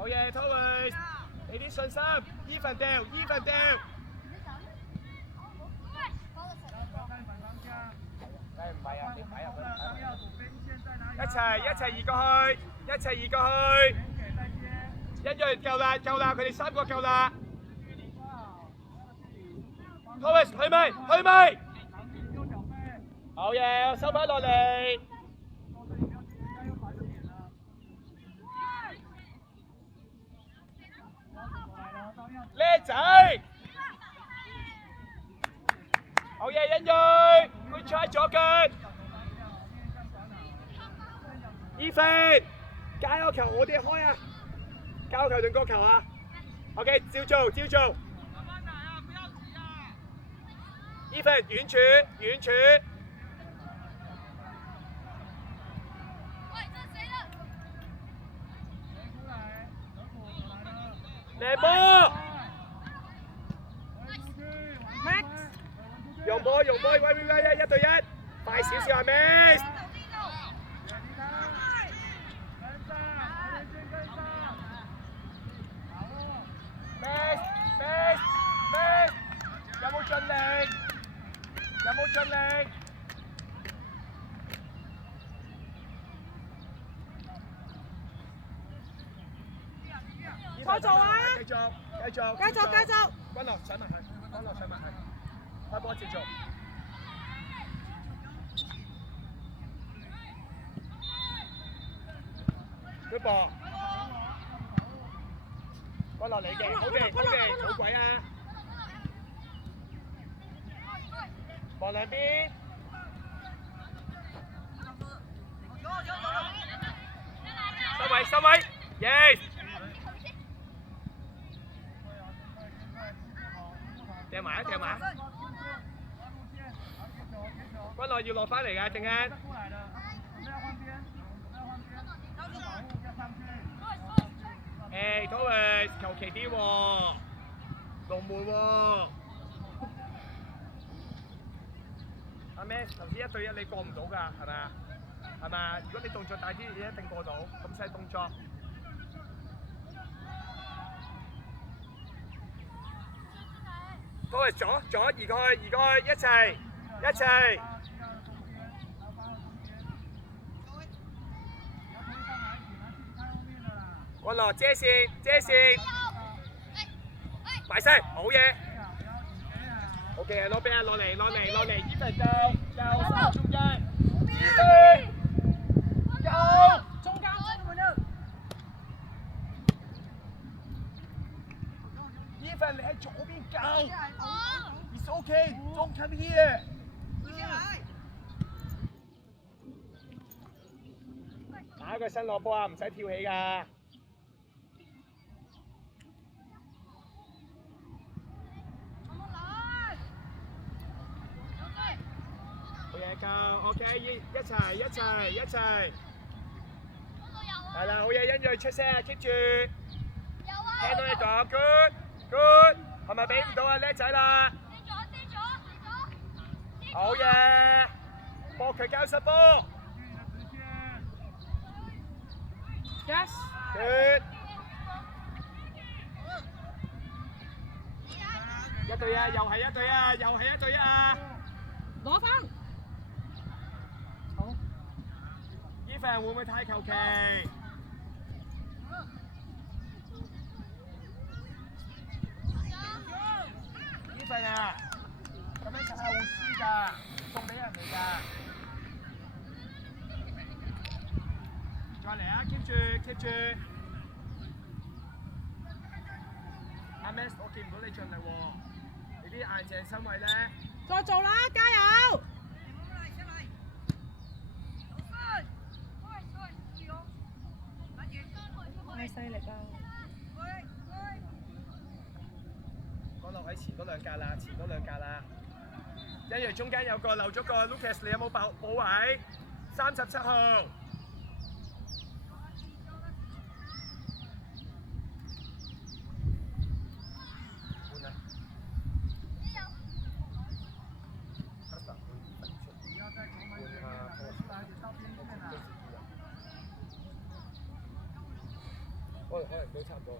好嘢 ，Thomas， 俾啲信心 ，even 掉 ，even 掉。誒唔係啊，你擺入去。一齊移過去，一齊移過去。一樣夠啦，夠啦，佢哋3個夠啦。Thomas 去咪，去咪。好嘢，收翻落嚟。叻仔！好嘢，欣睿 ，good try 左腳。Ethan， 加油球我哋開啊！加油球定角球啊 ？OK， 照做，照做。Ethan 遠處，遠處。靚波！用波，用波，喂，一對一，快少少啊 ，Miss！ Miss， 有冇盡力？有冇盡力？再做啊！繼續！君樂上埋去，開波照做。Good ball， 君樂你嘅，好嘅，好鬼啊！望兩邊。收位 ，yes。掟埋。君樂要落翻嚟㗎，陣間。誒 ，Thomas 求其啲喎，龍門喎。阿 Max 頭先1對1你過唔到㗎，係咪啊？係咪啊？如果你動作大啲，你一定過到。咁細動作。Thomas 左移過去，一齊。君樂遮線，埋身，好嘢。OK， 攞俾啊，落嚟 ，Ethan 就中間 ，Ethan 救，中間，Ethan 你喺左邊救 ，It's OK， don't come here。打個身落波啊，唔使跳起㗎。OK， 一齊，係啦，好嘢，欣睿出聲 ，keep 住，聽到你講 ，good， 係咪俾唔到啊，叻仔啦，好嘢，博佢交失波 ，yes，good， 1對1，又係1對1啊，攞分。Ethan 會唔會太求其 ？Ethan 啊，咁樣實係會輸㗎，送俾人哋㗎。再嚟啊 ，keep 住。阿 Max， 我見唔到你盡力喎，你啲硬淨身位咧。再做啦，加油！太犀利啦！講落喺前嗰兩格啦，欣睿中間有個漏咗個 Lucas， 你有冇保位？37號。可能都差唔多。